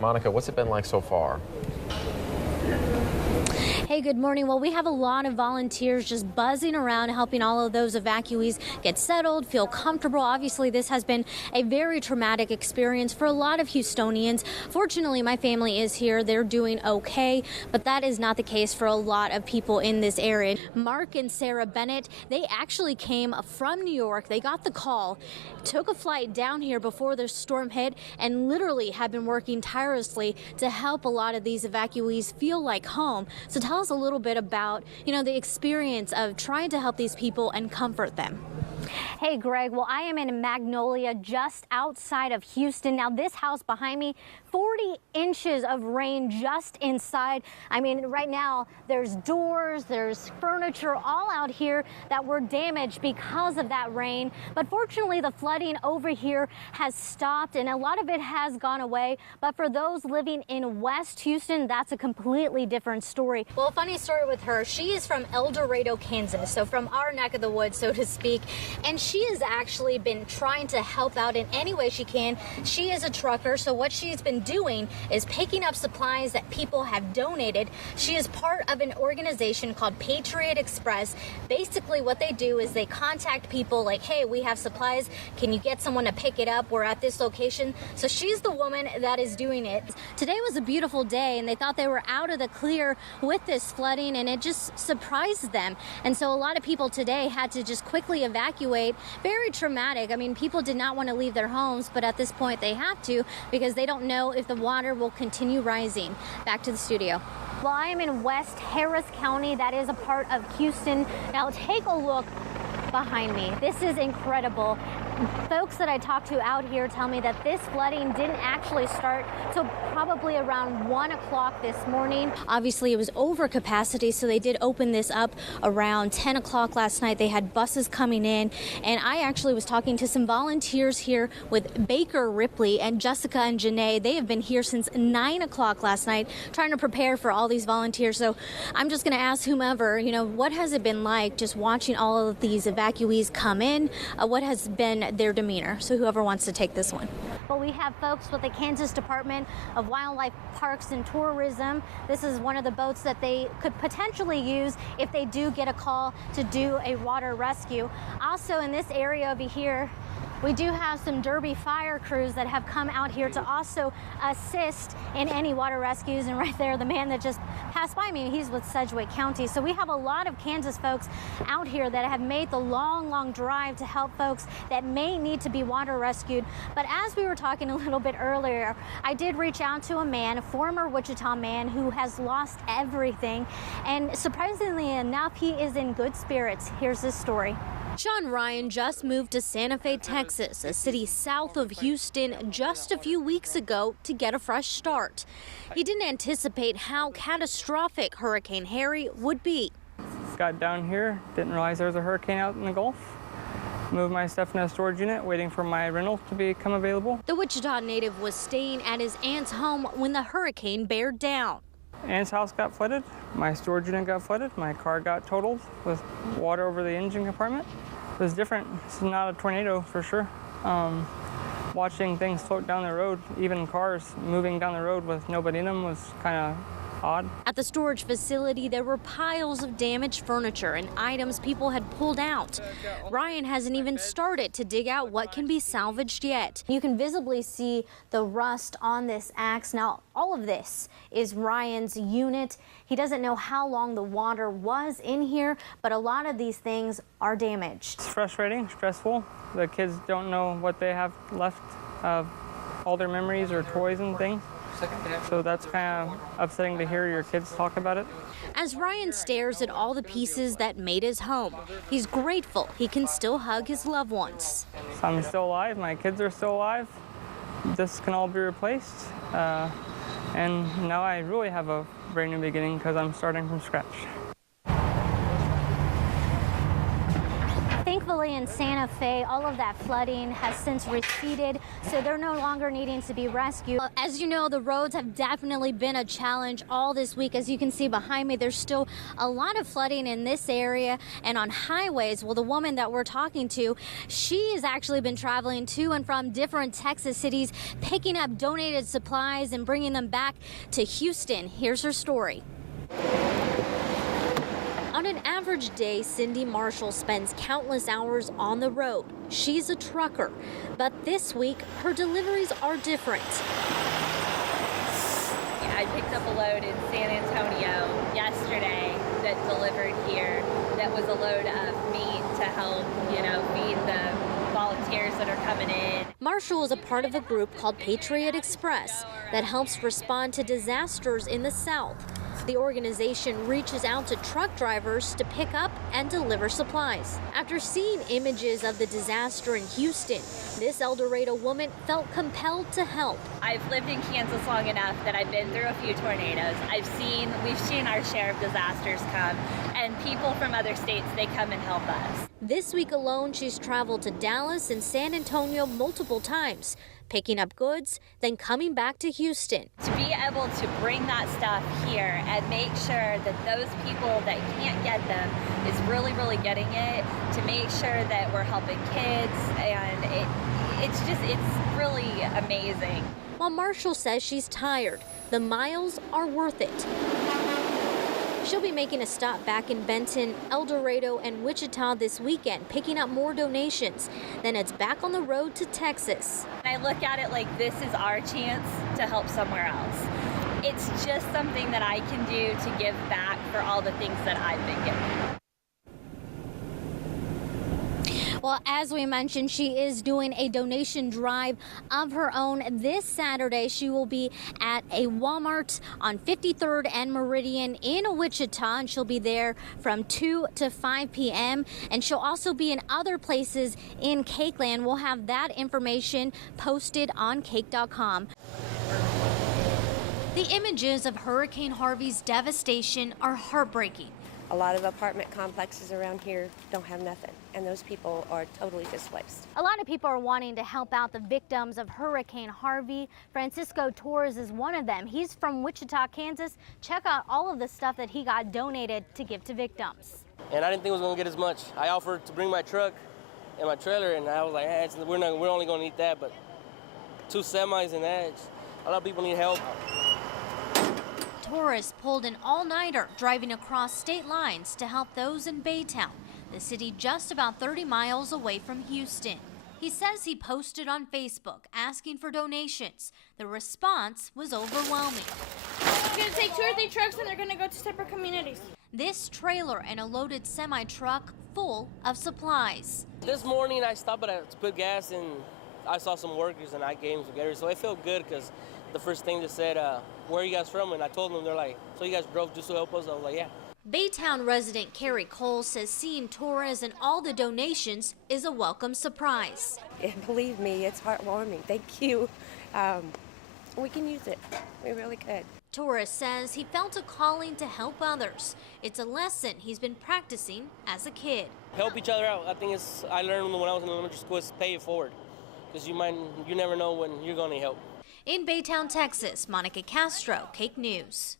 Monica, what's it been like so far? Hey, good morning. Well, we have a lot of volunteers just buzzing around helping all of those evacuees get settled, feel comfortable. Obviously, this has been a very traumatic experience for a lot of Houstonians. Fortunately, my family is here. They're doing okay, but that is not the case for a lot of people in this area. Mark and Sarah Bennett, they actually came from New York. They got the call, took a flight down here before the storm hit, and literally have been working tirelessly to help a lot of these evacuees feel like home. So tell us a little bit about, the experience of trying to help these people and comfort them. Hey, Greg. Well, I am in Magnolia, just outside of Houston. Now, this house behind me, 40 inches of rain just inside. I mean, right now, there's doors, there's furniture all out here that were damaged because of that rain. But fortunately, the flooding over here has stopped, and a lot of it has gone away. But for those living in West Houston, that's a completely different story. Well, a funny story with her. She is from El Dorado, Kansas, so from our neck of the woods, so to speak. And she has actually been trying to help out in any way she can. She is a trucker, so what she's been doing is picking up supplies that people have donated. She is part of an organization called Patriot Express. Basically, what they do is they contact people like, hey, we have supplies. Can you get someone to pick it up? We're at this location. So she's the woman that is doing it. Today was a beautiful day, and they thought they were out of the clear with this flooding, and it just surprised them. And so a lot of people today had to just quickly evacuate. Very traumatic. I mean, people did not want to leave their homes, but at this point they have to because they don't know if the water will continue rising. Back to the studio. Well, I am in West Harris County. That is a part of Houston. Now take a look behind me. This is incredible. Folks that I talked to out here tell me that this flooding didn't actually start till probably around 1 o'clock this morning. Obviously, it was over capacity, so they did open this up around 10 o'clock last night. They had buses coming in, and I actually was talking to some volunteers here with Baker Ripley and Jessica and Janae. They have been here since 9 o'clock last night trying to prepare for all these volunteers. So I'm just going to ask whomever, what has it been like just watching all of these evacuees come in? What has been their demeanor? So whoever wants to take this one. Well, we have folks with the Kansas Department of Wildlife, Parks and Tourism. This is one of the boats that they could potentially use if they do get a call to do a water rescue. Also in this area over here, we do have some Derby fire crews that have come out here to also assist in any water rescues. And right there, the man that just passed by me, he's with Sedgwick County. So we have a lot of Kansas folks out here that have made the long drive to help folks that may need to be water rescued. But as we were talking a little bit earlier, I did reach out to a man, a former Wichita man who has lost everything. And surprisingly enough, he is in good spirits. Here's his story. Sean Ryan just moved to Santa Fe, Texas, a city south of Houston, just a few weeks ago to get a fresh start. He didn't anticipate how catastrophic Hurricane Harry would be. Got down here, didn't realize there was a hurricane out in the Gulf. Moved my stuff in a storage unit, waiting for my rental to become available. The Wichita native was staying at his aunt's home when the hurricane bared down. Aunt's house got flooded, my storage unit got flooded, my car got totaled with water over the engine compartment. It was different. It's not a tornado for sure. Watching things float down the road, even cars moving down the road with nobody in them, was kind of odd. At the storage facility, there were piles of damaged furniture and items people had pulled out. Ryan hasn't even started to dig out what can be salvaged yet. You can visibly see the rust on this axe. Now, all of this is Ryan's unit. He doesn't know how long the water was in here, but a lot of these things are damaged. It's frustrating, stressful. The kids don't know what they have left of all their memories or toys and things. So that's kind of upsetting to hear your kids talk about it. As Ryan stares at all the pieces that made his home, he's grateful he can still hug his loved ones. So I'm still alive, my kids are still alive. This can all be replaced. And now I really have a brand new beginning because I'm starting from scratch. Thankfully, Thankfully, in Santa Fe, all of that flooding has since receded, so they're no longer needing to be rescued. As you know, the roads have definitely been a challenge all this week. As you can see behind me, there's still a lot of flooding in this area and on highways. Well, the woman that we're talking to, she has actually been traveling to and from different Texas cities, picking up donated supplies and bringing them back to Houston. Here's her story. On an average day, Cindy Marshall spends countless hours on the road. She's a trucker, but this week her deliveries are different. I picked up a load in San Antonio yesterday that delivered here that was a load of meat to help, feed the volunteers that are coming in. Marshall is a part of a group called Patriot Express that helps respond to disasters in the South. The organization reaches out to truck drivers to pick up and deliver supplies. After seeing images of the disaster in Houston, this El Dorado woman felt compelled to help. I've lived in Kansas long enough that I've been through a few tornadoes. We've seen our share of disasters come, and people from other states, they come and help us. This week alone, she's traveled to Dallas and San Antonio multiple times, picking up goods, then coming back to Houston. To be able to bring that stuff here and make sure that those people that can't get them is really, really getting it, to make sure that we're helping kids, and it's really amazing. While Marshall says she's tired, the miles are worth it. She'll be making a stop back in Benton, El Dorado, and Wichita this weekend, picking up more donations. Then it's back on the road to Texas. I look at it like this is our chance to help somewhere else. It's just something that I can do to give back for all the things that I've been given. Well, as we mentioned, she is doing a donation drive of her own. This Saturday, she will be at a Walmart on 53rd and Meridian in Wichita, and she'll be there from 2 to 5 p.m. And she'll also be in other places in Cakeland. We'll have that information posted on cake.com. The images of Hurricane Harvey's devastation are heartbreaking. A lot of apartment complexes around here don't have nothing, and those people are totally displaced. A lot of people are wanting to help out the victims of Hurricane Harvey. Francisco Torres is one of them. He's from Wichita, Kansas. Check out all of the stuff that he got donated to give to victims. And I didn't think it was going to get as much. I offered to bring my truck and my trailer, and I was like, we're only going to need that, but 2 semis and that, a lot of people need help. Torres pulled an all-nighter driving across state lines to help those in Baytown, the city just about 30 miles away from Houston. He says he posted on Facebook asking for donations. The response was overwhelming. We're going to take 2 or 3 trucks and they're going to go to separate communities. This trailer and a loaded semi-truck full of supplies. This morning I stopped to put gas, and I saw some workers and I gave them some gators, so it felt good because the first thing they said, where are you guys from? And I told them, they're like, so you guys drove just to help us? I was like, yeah. Baytown resident Carrie Cole says seeing Torres and all the donations is a welcome surprise. And believe me, it's heartwarming. Thank you. We can use it. We really could. Torres says he felt a calling to help others. It's a lesson he's been practicing as a kid. Help each other out. I learned when I was in elementary school, is pay it forward. Because you never know when you're going to help. In Baytown, Texas, Monica Castro, Cake News.